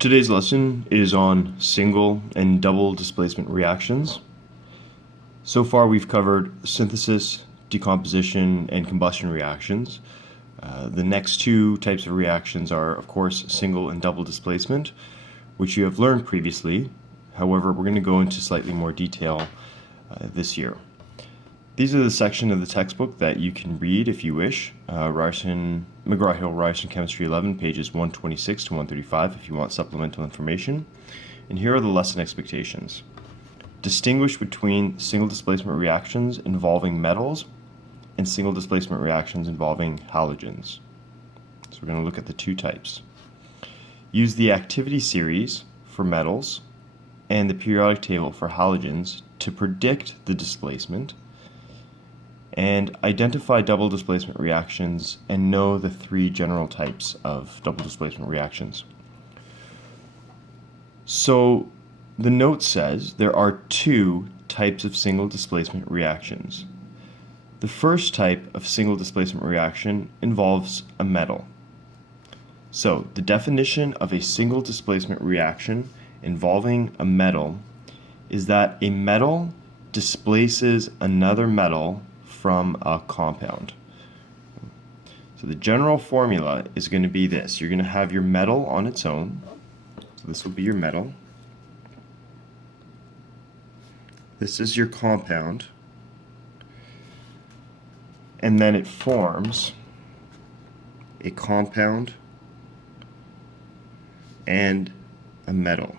Today's lesson is on single and double displacement reactions. So far we've covered synthesis, decomposition, and combustion reactions. The next two types of reactions are, of course, single and double displacement, which you have learned previously. However, we're going to go into slightly more detail this year. These are the section of the textbook that you can read if you wish. McGraw-Hill Ryerson Chemistry 11, pages 126 to 135 if you want supplemental information. And here are the lesson expectations. Distinguish between single displacement reactions involving metals and single displacement reactions involving halogens. So we're going to look at the two types. Use the activity series for metals and the periodic table for halogens to predict the displacement, and identify double displacement reactions and know the three general types of double displacement reactions. So the note says there are two types of single displacement reactions. The first type of single displacement reaction involves a metal. So the definition of a single displacement reaction involving a metal is that a metal displaces another metal from a compound. So the general formula is going to be this. You're going to have your metal on its own. So this will be your metal. This is your compound. And then it forms a compound and a metal.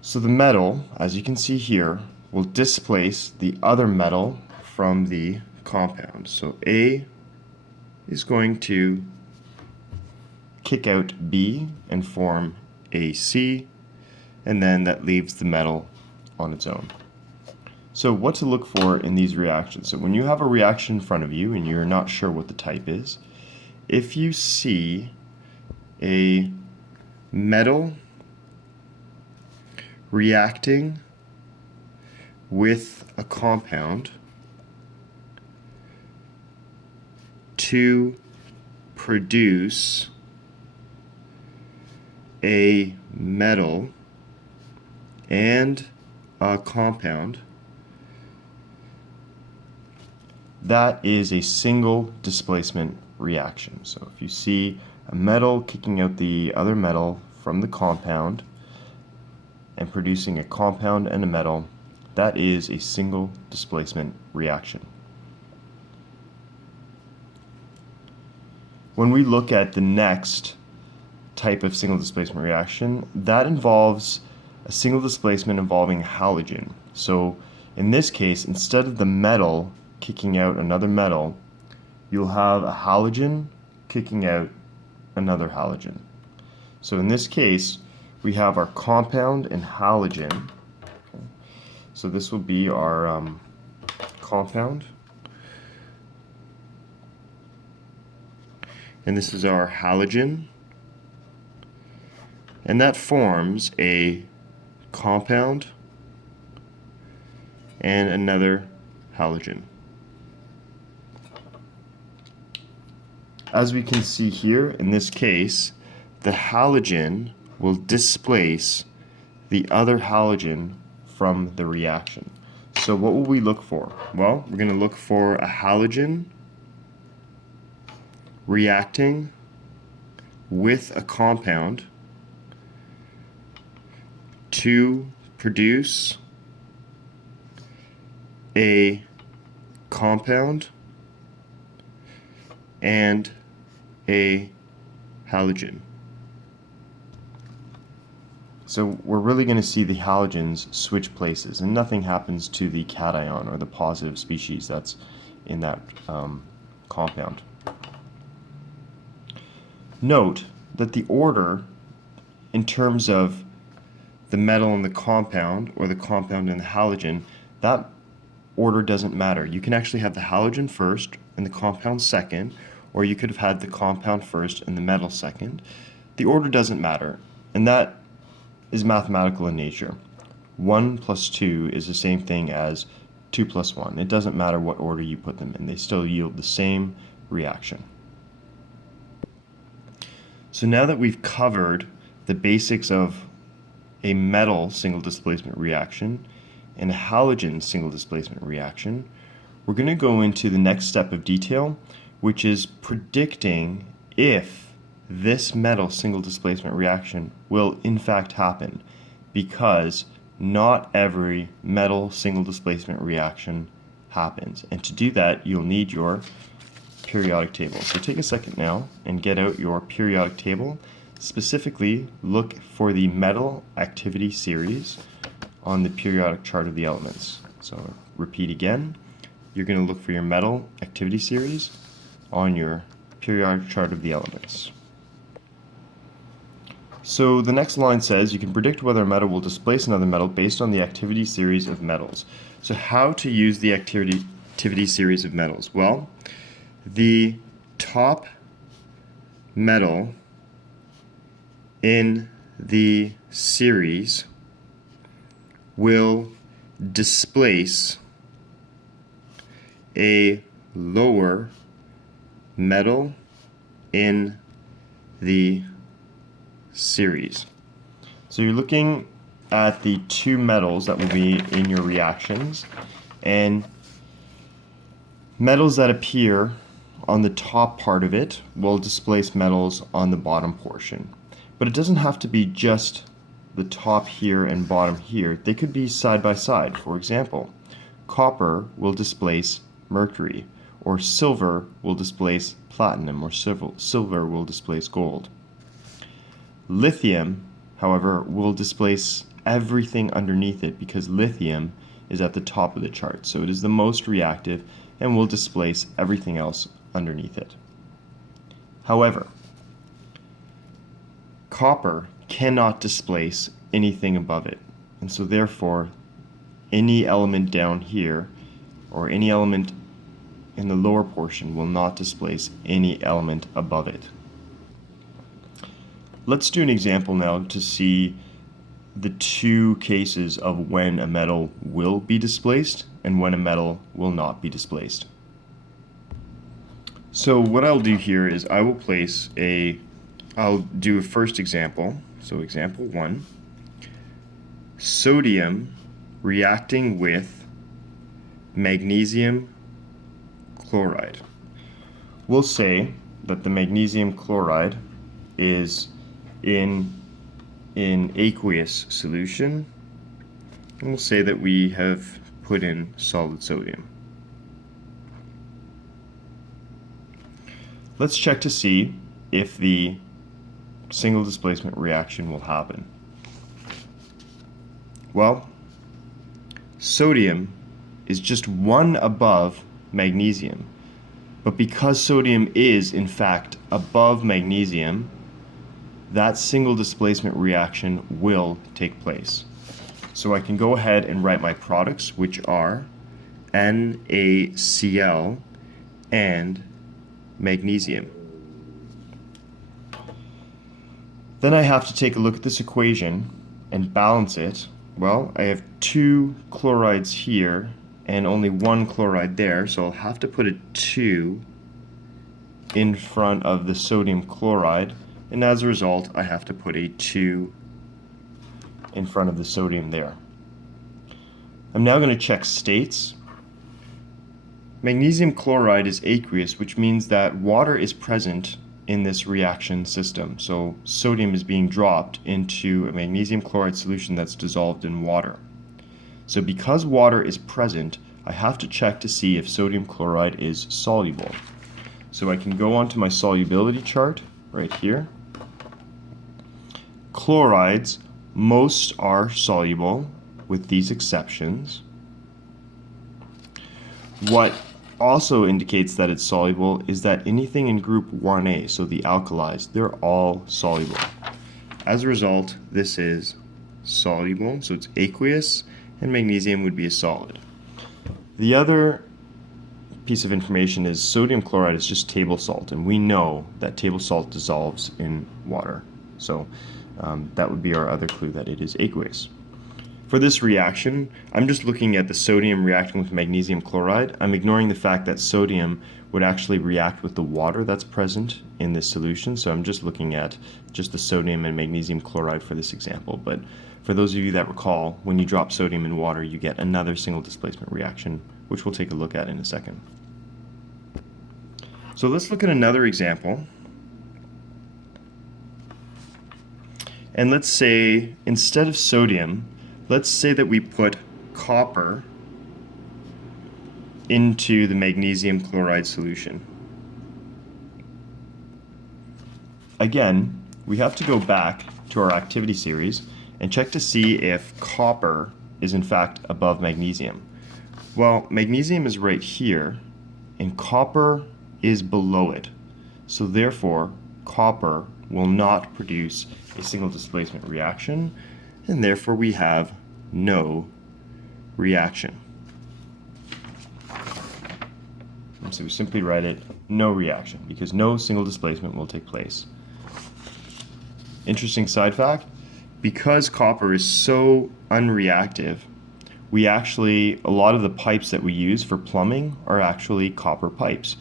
So the metal, as you can see here, will displace the other metal from the compound. So A is going to kick out B and form AC, and then that leaves the metal on its own. So what to look for in these reactions? So when you have a reaction in front of you and you're not sure what the type is, if you see a metal reacting with a compound to produce a metal and a compound, that is a single displacement reaction. So if you see a metal kicking out the other metal from the compound and producing a compound and a metal, that is a single displacement reaction. When we look at the next type of single displacement reaction, that involves a single displacement involving halogen. So in this case, instead of the metal kicking out another metal, you'll have a halogen kicking out another halogen. So in this case, we have our compound and halogen. So this will be our compound, and this is our halogen, and that forms a compound and another halogen. As we can see here, in this case, the halogen will displace the other halogen from the reaction. So what will we look for? Well, we're going to look for a halogen reacting with a compound to produce a compound and a halogen. So we're really going to see the halogens switch places, and nothing happens to the cation or the positive species that's in that compound. Note that the order in terms of the metal and the compound, or the compound and the halogen, that order doesn't matter. You can actually have the halogen first and the compound second, or you could have had the compound first and the metal second. The order doesn't matter, and that is mathematical in nature. 1 plus 2 is the same thing as 2 plus 1. It doesn't matter what order you put them in. They still yield the same reaction. So now that we've covered the basics of a metal single displacement reaction and a halogen single displacement reaction, we're going to go into the next step of detail, which is predicting if this metal single displacement reaction will in fact happen, because not every metal single displacement reaction happens. And to do that, you'll need your periodic table. So take a second now and get out your periodic table. Specifically, look for the metal activity series on the periodic chart of the elements. So repeat again, you're going to look for your metal activity series on your periodic chart of the elements. So the next line says you can predict whether a metal will displace another metal based on the activity series of metals. So how to use the activity series of metals? Well, the top metal in the series will displace a lower metal in the series. So you're looking at the two metals that will be in your reactions, and metals that appear on the top part of it will displace metals on the bottom portion. But it doesn't have to be just the top here and bottom here. They could be side by side. For example, copper will displace mercury, or silver will displace platinum, or silver will displace gold. Lithium, however, will displace everything underneath it because lithium is at the top of the chart. So it is the most reactive and will displace everything else underneath it. However, copper cannot displace anything above it. And so therefore, any element down here or any element in the lower portion will not displace any element above it. Let's do an example now to see the two cases of when a metal will be displaced and when a metal will not be displaced. So what I'll do here is I'll do a first example. So example 1, sodium reacting with magnesium chloride. We'll say that the magnesium chloride is in aqueous solution, and we'll say that we have put in solid sodium. Let's check to see if the single displacement reaction will happen. Well, sodium is just one above magnesium, but because sodium is in fact above magnesium, that single displacement reaction will take place. So I can go ahead and write my products, which are NaCl and magnesium. Then I have to take a look at this equation and balance it. Well, I have two chlorides here and only one chloride there, so I'll have to put a 2 in front of the sodium chloride, and as a result I have to put a 2 in front of the sodium there. I'm now going to check states. Magnesium chloride is aqueous, which means that water is present in this reaction system. So sodium is being dropped into a magnesium chloride solution that's dissolved in water. So because water is present, I have to check to see if sodium chloride is soluble. So I can go onto my solubility chart right here. Chlorides, most are soluble with these exceptions. What also indicates that it's soluble is that anything in group 1A, so the alkalis, they're all soluble. As a result, this is soluble, so it's aqueous, and magnesium would be a solid. The other piece of information is sodium chloride is just table salt, and we know that table salt dissolves in water. So that would be our other clue that it is aqueous. For this reaction, I'm just looking at the sodium reacting with magnesium chloride. I'm ignoring the fact that sodium would actually react with the water that's present in this solution. So I'm just looking at just the sodium and magnesium chloride for this example. But for those of you that recall, when you drop sodium in water, you get another single displacement reaction, which we'll take a look at in a second. So let's look at another example. And let's say, instead of sodium, let's say that we put copper into the magnesium chloride solution. Again, we have to go back to our activity series and check to see if copper is in fact above magnesium. Well, magnesium is right here, and copper is below it. So therefore, copper will not produce a single displacement reaction, and therefore we have no reaction. And so we simply write it, no reaction, because no single displacement will take place. Interesting side fact, because copper is so unreactive, a lot of the pipes that we use for plumbing are actually copper pipes,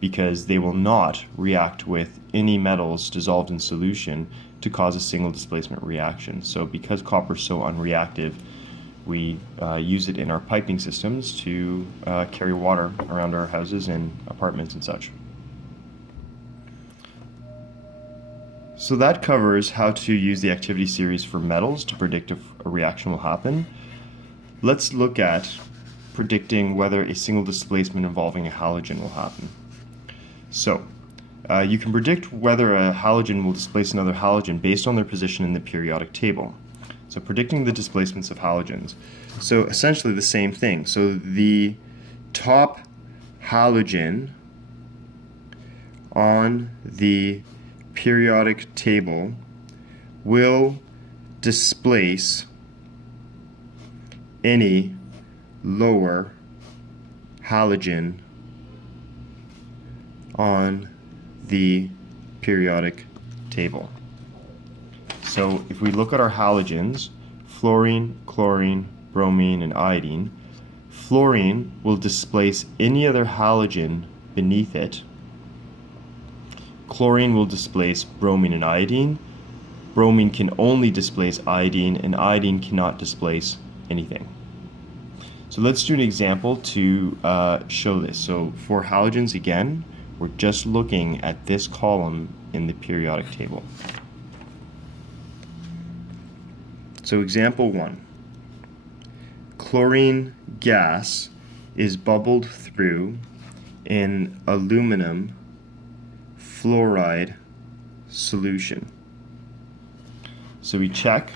because they will not react with any metals dissolved in solution to cause a single displacement reaction. So because copper is so unreactive, we use it in our piping systems to carry water around our houses and apartments and such. So that covers how to use the activity series for metals to predict if a reaction will happen. Let's look at predicting whether a single displacement involving a halogen will happen. So you can predict whether a halogen will displace another halogen based on their position in the periodic table. So predicting the displacements of halogens. So essentially the same thing. So the top halogen on the periodic table will displace any lower halogen on the periodic table. So if we look at our halogens, fluorine, chlorine, bromine, and iodine, fluorine will displace any other halogen beneath it. Chlorine will displace bromine and iodine. Bromine can only displace iodine, and iodine cannot displace anything. So let's do an example to show this. So for halogens again, we're just looking at this column in the periodic table. So example 1. Chlorine gas is bubbled through an aluminum fluoride solution. So we check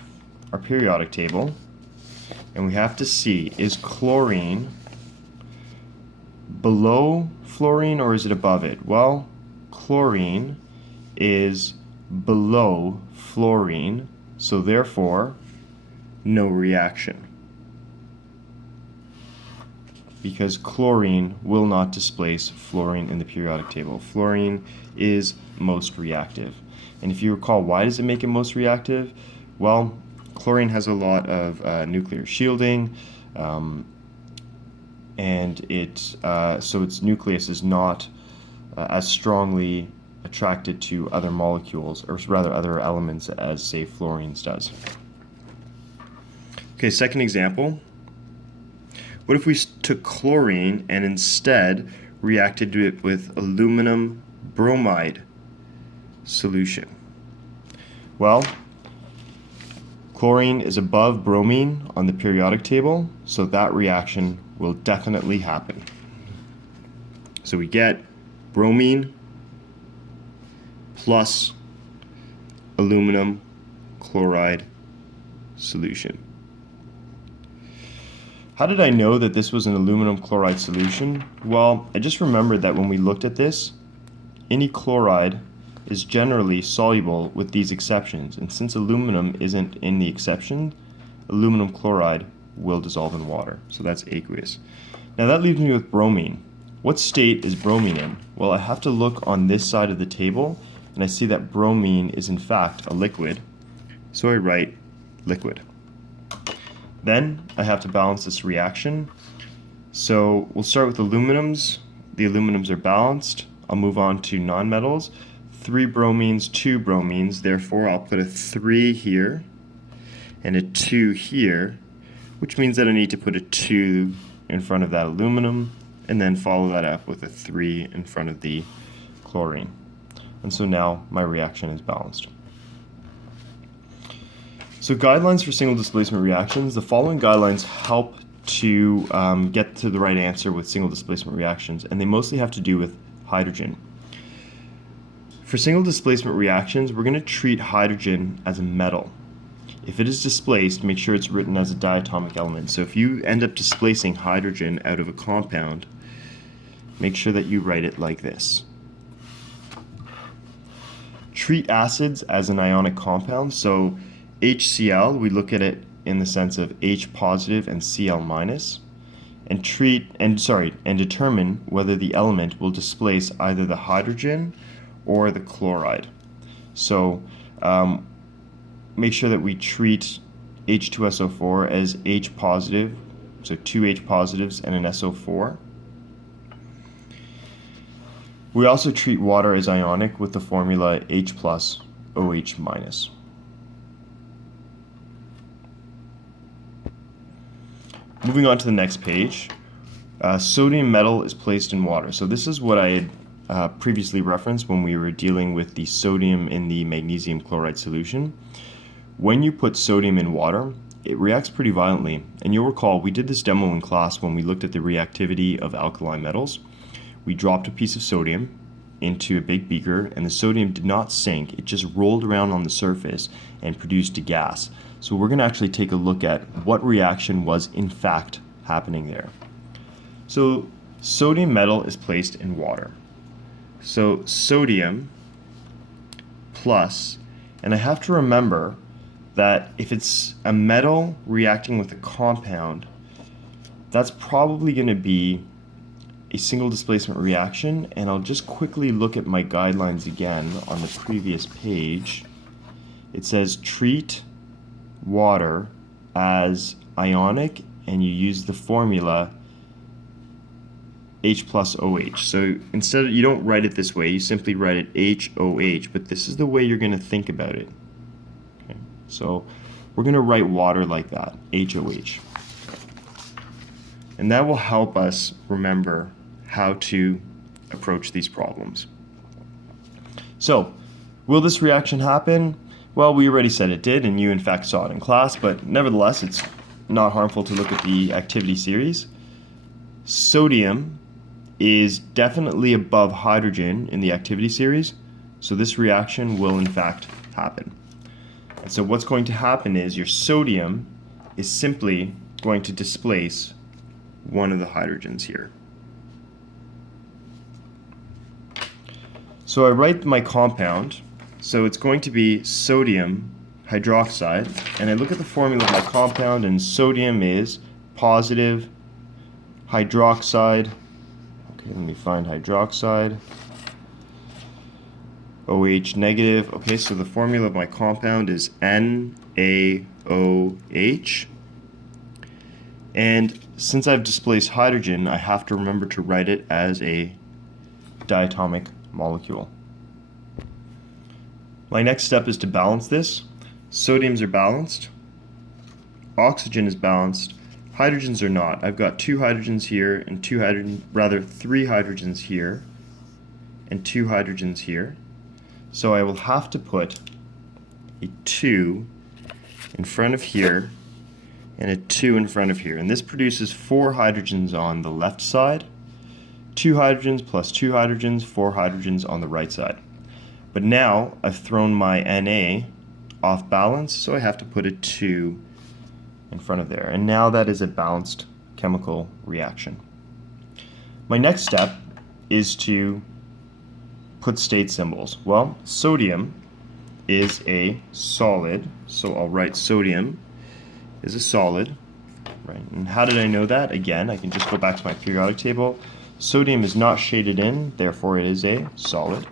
our periodic table and we have to see, is chlorine below fluorine or is it above it? Well, chlorine is below fluorine, so therefore no reaction, because chlorine will not displace fluorine in the periodic table. Fluorine is most reactive. And if you recall, why does it make it most reactive? Well, chlorine has a lot of nuclear shielding, and so its nucleus is not as strongly attracted to other molecules, or rather other elements, as say fluorine's does. Okay, second example. What if we took chlorine and instead reacted it with aluminum bromide solution? Well, chlorine is above bromine on the periodic table, so that reaction will definitely happen. So we get bromine plus aluminum chloride solution. How did I know that this was an aluminum chloride solution? Well, I just remembered that when we looked at this, any chloride is generally soluble with these exceptions, and since aluminum isn't in the exception, aluminum chloride will dissolve in water, so that's aqueous. Now that leaves me with bromine. What state is bromine in? Well, I have to look on this side of the table, and I see that bromine is in fact a liquid, so I write liquid. Then I have to balance this reaction. So we'll start with aluminums. The aluminums are balanced. I'll move on to nonmetals. 3 bromines, 2 bromines. Therefore, I'll put a 3 here and a 2 here, which means that I need to put a 2 in front of that aluminum and then follow that up with a 3 in front of the chlorine. And so now my reaction is balanced. So guidelines for single displacement reactions. The following guidelines help to get to the right answer with single displacement reactions, and they mostly have to do with hydrogen. For single displacement reactions, we're going to treat hydrogen as a metal. If it is displaced, make sure it's written as a diatomic element. So if you end up displacing hydrogen out of a compound, make sure that you write it like this. Treat acids as an ionic compound. So HCl, we look at it in the sense of H positive and Cl minus, and determine whether the element will displace either the hydrogen or the chloride. So make sure that we treat H2SO4 as H positive, so 2 H positives and an SO4. We also treat water as ionic with the formula H plus OH minus. Moving on to the next page, sodium metal is placed in water. So this is what I had previously referenced when we were dealing with the sodium in the magnesium chloride solution. When you put sodium in water, it reacts pretty violently. And you'll recall we did this demo in class when we looked at the reactivity of alkali metals. We dropped a piece of sodium into a big beaker, and the sodium did not sink. It just rolled around on the surface and produced a gas. So we're going to actually take a look at what reaction was in fact happening there. So sodium metal is placed in water. So sodium plus, and I have to remember that if it's a metal reacting with a compound, that's probably going to be a single displacement reaction, and I'll just quickly look at my guidelines again on the previous page. It says treat water as ionic, and you use the formula H plus OH. So instead, you don't write it this way, you simply write it HOH, but this is the way you're going to think about it. Okay. So we're going to write water like that, HOH. And that will help us remember how to approach these problems. So, will this reaction happen? Well, we already said it did, and you in fact saw it in class, but nevertheless, it's not harmful to look at the activity series. Sodium is definitely above hydrogen in the activity series, so this reaction will in fact happen. And so what's going to happen is your sodium is simply going to displace one of the hydrogens here. So I write my compound, so it's going to be sodium hydroxide, and I look at the formula of my compound, and sodium is positive hydroxide. Okay, let me find hydroxide. OH negative. Okay, so the formula of my compound is NaOH. And since I've displaced hydrogen, I have to remember to write it as a diatomic molecule. My next step is to balance this. Sodiums are balanced. Oxygen is balanced. Hydrogens are not. I've got 2 hydrogens here and 3 hydrogens here and 2 hydrogens here. So I will have to put a 2 in front of here and a 2 in front of here. And this produces 4 hydrogens on the left side, 2 hydrogens plus 2 hydrogens, 4 hydrogens on the right side. But now I've thrown my Na off balance, so I have to put a 2 in front of there. And now that is a balanced chemical reaction. My next step is to put state symbols. Well, sodium is a solid, so I'll write sodium is a solid, right? And how did I know that? Again, I can just go back to my periodic table. Sodium is not shaded in, therefore it is a solid.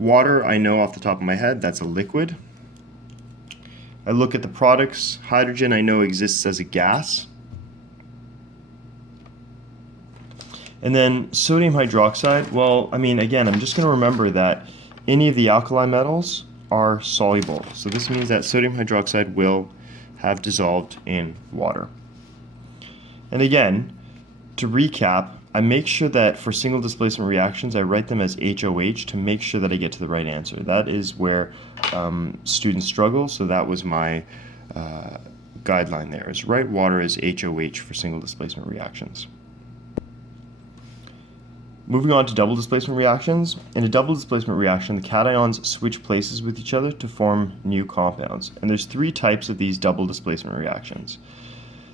Water, I know off the top of my head, that's a liquid. I look at the products. Hydrogen I know exists as a gas. And then sodium hydroxide, well, I mean, again, I'm just going to remember that any of the alkali metals are soluble. So this means that sodium hydroxide will have dissolved in water. And again, to recap, I make sure that for single displacement reactions, I write them as HOH to make sure that I get to the right answer. That is where students struggle, so that was my guideline there, is write water as HOH for single displacement reactions. Moving on to double displacement reactions. In a double displacement reaction, the cations switch places with each other to form new compounds. And there's three types of these double displacement reactions.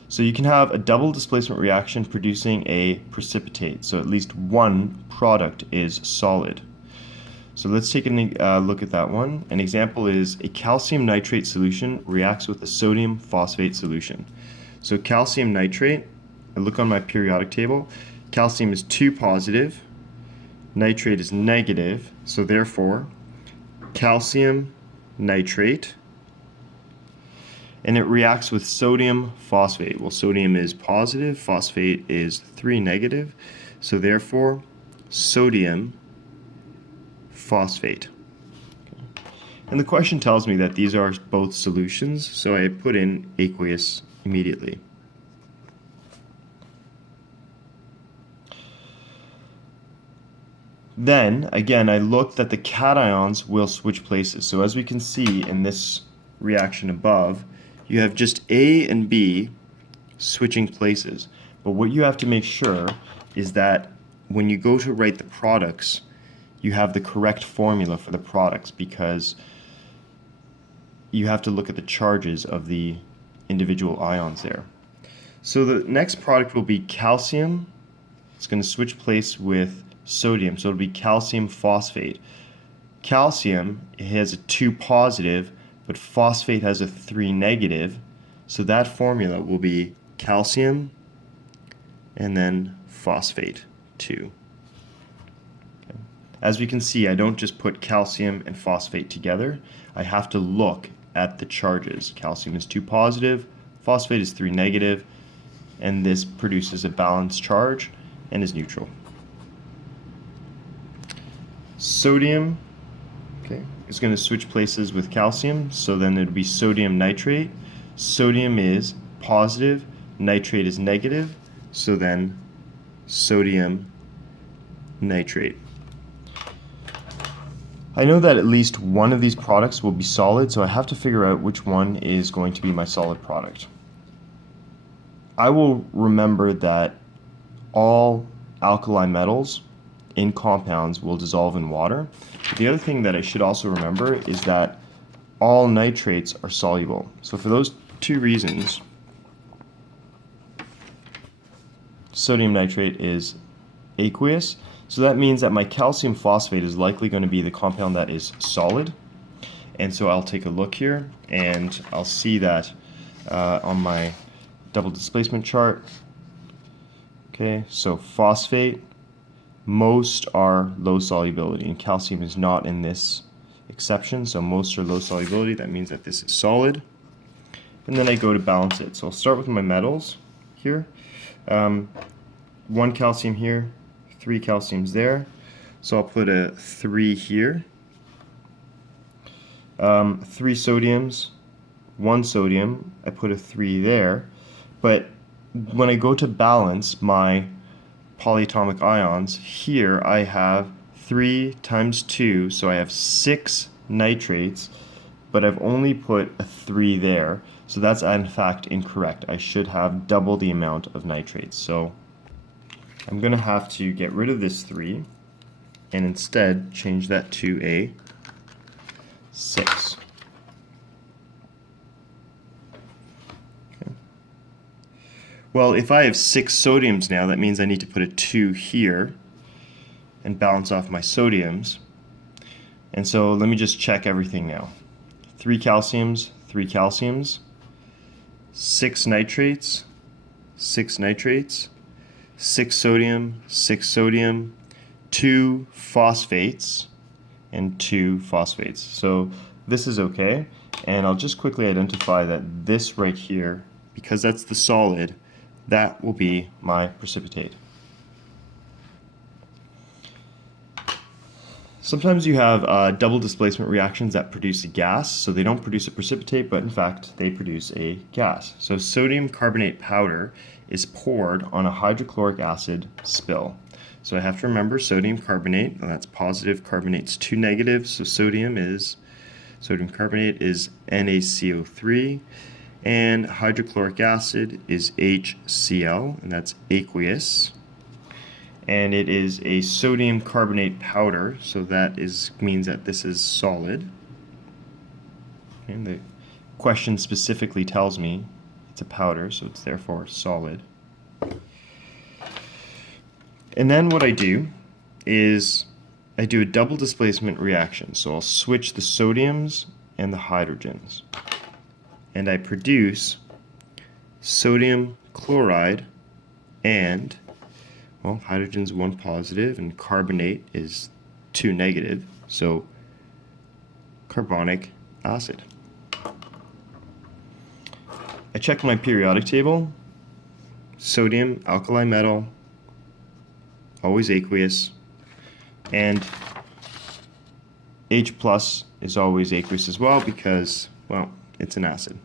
So you can have a double displacement reaction producing a precipitate, so at least one product is solid. So let's take a look at that one. An example is a calcium nitrate solution reacts with a sodium phosphate solution. So calcium nitrate, I look on my periodic table, calcium is 2 positive, nitrate is negative, so therefore calcium nitrate, and it reacts with sodium phosphate. Well, sodium is positive, phosphate is 3 negative, so therefore sodium phosphate. Okay. And the question tells me that these are both solutions, so I put in aqueous immediately. Then, again, I look that the cations will switch places. So as we can see in this reaction above, you have just A and B switching places. But what you have to make sure is that when you go to write the products, you have the correct formula for the products, because you have to look at the charges of the individual ions there. So the next product will be calcium. It's going to switch place with sodium, so it'll be calcium phosphate. Calcium, it has a 2 positive, but phosphate has a 3 negative, so that formula will be calcium and then phosphate 2. Okay. As we can see, I don't just put calcium and phosphate together. I have to look at the charges. Calcium is 2 positive, phosphate is 3 negative, and this produces a balanced charge and is neutral. Sodium, okay, is going to switch places with calcium, so then it'll be sodium nitrate. Sodium is positive, nitrate is negative, so then sodium nitrate. I know that at least one of these products will be solid, so I have to figure out which one is going to be my solid product. I will remember that all alkali metals in compounds will dissolve in water. But the other thing that I should also remember is that all nitrates are soluble. So for those two reasons, sodium nitrate is aqueous. So that means that my calcium phosphate is likely going to be the compound that is solid. And so I'll take a look here and I'll see that on my double displacement chart. Okay, so phosphate, most are low solubility, and calcium is not in this exception, so most are low solubility. That means that this is solid. And then I go to balance it. So I'll start with my metals here. 1 calcium here, 3 calciums there. So I'll put a 3 here. 3 sodiums, 1 sodium, I put a 3 there. But when I go to balance my polyatomic ions, here I have 3 times 2, so I have 6 nitrates, but I've only put a 3 there, so that's in fact incorrect. I should have double the amount of nitrates. So I'm going to have to get rid of this 3 and instead change that to a 6. Well, if I have 6 sodiums now, that means I need to put a 2 here and balance off my sodiums. And so let me just check everything now. 3 calciums, 3 calciums, 6 nitrates, 6 nitrates, 6 sodium, 6 sodium, 2 phosphates, and 2 phosphates. So this is okay, and I'll just quickly identify that this right here, because that's the solid, that will be my precipitate. Sometimes you have double displacement reactions that produce a gas, so they don't produce a precipitate, but in fact they produce a gas. So sodium carbonate powder is poured on a hydrochloric acid spill. So I have to remember sodium carbonate, and that's positive, carbonate's 2 negatives, so sodium carbonate is NaCO3, and hydrochloric acid is HCl, and that's aqueous. And it is a sodium carbonate powder, so that means that this is solid. And the question specifically tells me it's a powder, so it's therefore solid. And then what I do is I do a double displacement reaction. So I'll switch the sodiums and the hydrogens. And I produce sodium chloride and, well, hydrogen's 1 positive and carbonate is 2 negative, so carbonic acid. I check my periodic table. Sodium, alkali metal, always aqueous, and H plus is always aqueous as well because, well, it's an acid.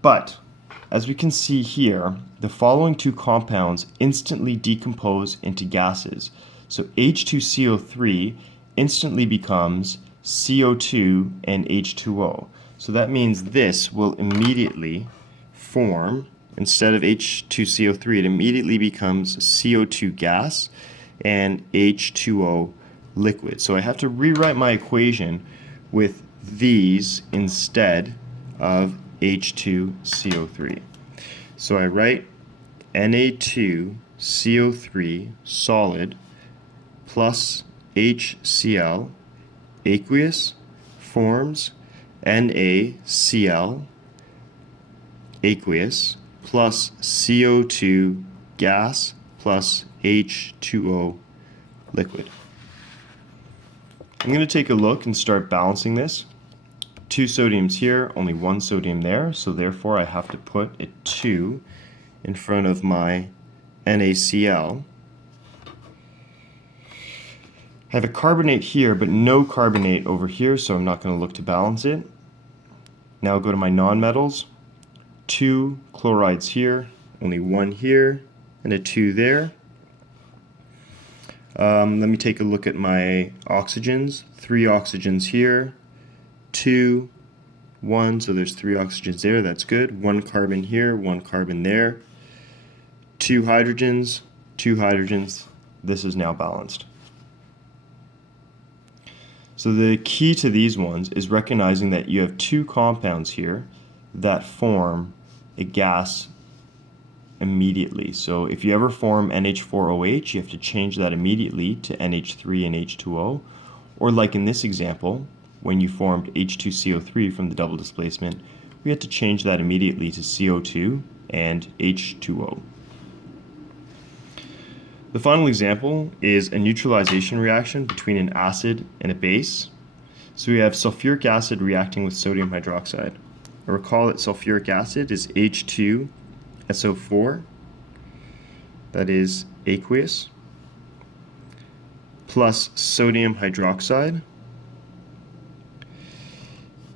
But as we can see here, the following two compounds instantly decompose into gases. So H2CO3 instantly becomes CO2 and H2O. So that means this will immediately form, instead of H2CO3, it immediately becomes CO2 gas and H2O liquid. So I have to rewrite my equation with these instead of H2CO3. So I write Na2CO3 solid plus HCl aqueous forms NaCl aqueous plus CO2 gas plus H2O liquid. I'm going to take a look and start balancing this. 2 sodiums here, only 1 sodium there, so therefore I have to put a 2 in front of my NaCl. I have a carbonate here, but no carbonate over here, so I'm not going to look to balance it. Now I'll go to my nonmetals. 2 chlorides here, only 1 here, and a 2 there. Let me take a look at my oxygens. 3 oxygens here, 2, 1, so there's 3 oxygens there, that's good. 1 carbon here, 1 carbon there. 2 hydrogens, 2 hydrogens. This is now balanced. So the key to these ones is recognizing that you have 2 compounds here that form a gas immediately. So if you ever form NH4OH, you have to change that immediately to NH3 and H2O. Or like in this example, when you formed H2CO3 from the double displacement, we had to change that immediately to CO2 and H2O. The final example is a neutralization reaction between an acid and a base. So we have sulfuric acid reacting with sodium hydroxide. I recall that sulfuric acid is H2SO4, that is aqueous, plus sodium hydroxide.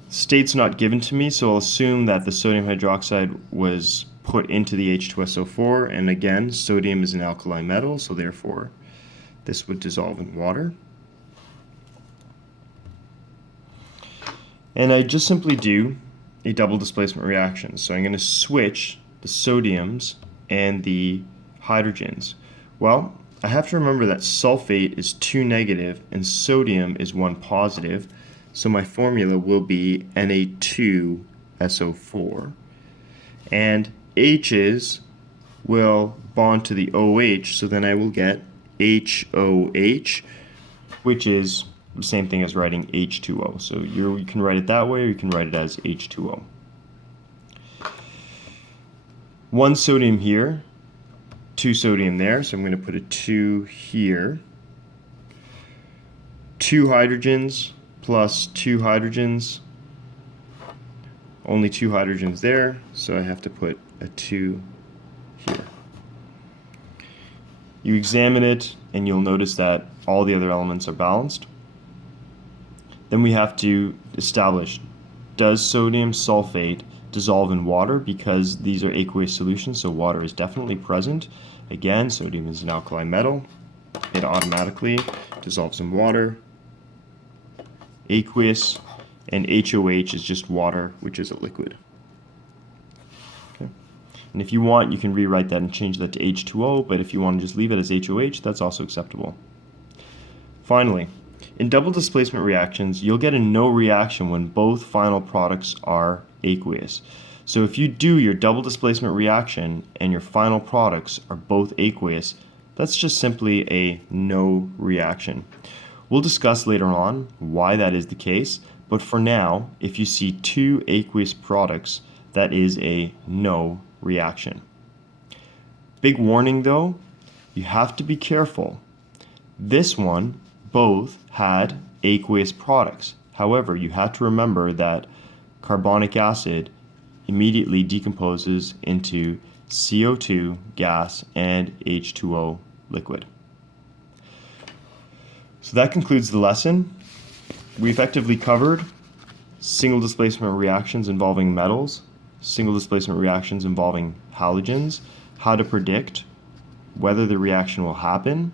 State's not given to me, so I'll assume that the sodium hydroxide was put into the H2SO4, and again, sodium is an alkali metal, so therefore this would dissolve in water. And I just simply do a double displacement reaction. So I'm going to switch the sodiums and the hydrogens. Well, I have to remember that sulfate is 2 negative and sodium is 1 positive, so my formula will be Na2SO4. And H's will bond to the OH, so then I will get HOH, which is the same thing as writing H2O. So you can write it that way, or you can write it as H2O. 1 sodium here, 2 sodium there, so I'm going to put a 2 here. 2 hydrogens plus 2 hydrogens. Only 2 hydrogens there, so I have to put a 2 here. You examine it and you'll notice that all the other elements are balanced. Then we have to establish, does sodium sulfate dissolve in water? Because these are aqueous solutions, so water is definitely present. Again, sodium is an alkali metal. It automatically dissolves in water. Aqueous, and HOH is just water, which is a liquid. Okay. And if you want, you can rewrite that and change that to H2O, but if you want to just leave it as HOH, that's also acceptable. Finally, in double displacement reactions, you'll get a no reaction when both final products are aqueous. So if you do your double displacement reaction and your final products are both aqueous, that's just simply a no reaction. We'll discuss later on why that is the case, but for now, if you see 2 aqueous products, that is a no reaction. Big warning though, you have to be careful. This one, both had aqueous products. However, you have to remember that carbonic acid immediately decomposes into CO2 gas and H2O liquid. So that concludes the lesson. We effectively covered single displacement reactions involving metals, single displacement reactions involving halogens, how to predict whether the reaction will happen,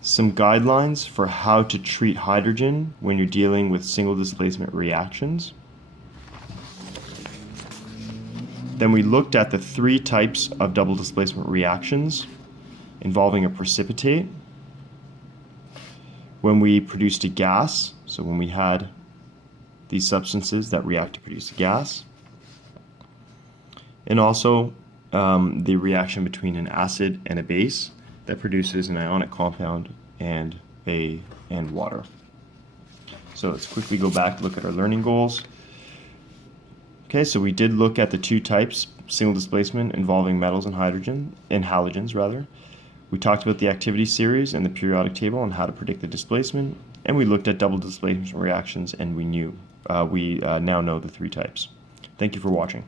some guidelines for how to treat hydrogen when you're dealing with single displacement reactions. Then we looked at the 3 types of double displacement reactions involving a precipitate, when we produced a gas, so when we had these substances that react to produce a gas, and also the reaction between an acid and a base that produces an ionic compound and water. So let's quickly go back and look at our learning goals. Okay, so we did look at the 2 types, single displacement involving metals and halogens rather. We talked about the activity series and the periodic table and how to predict the displacement, and we looked at double displacement reactions, and we now know the 3 types. Thank you for watching.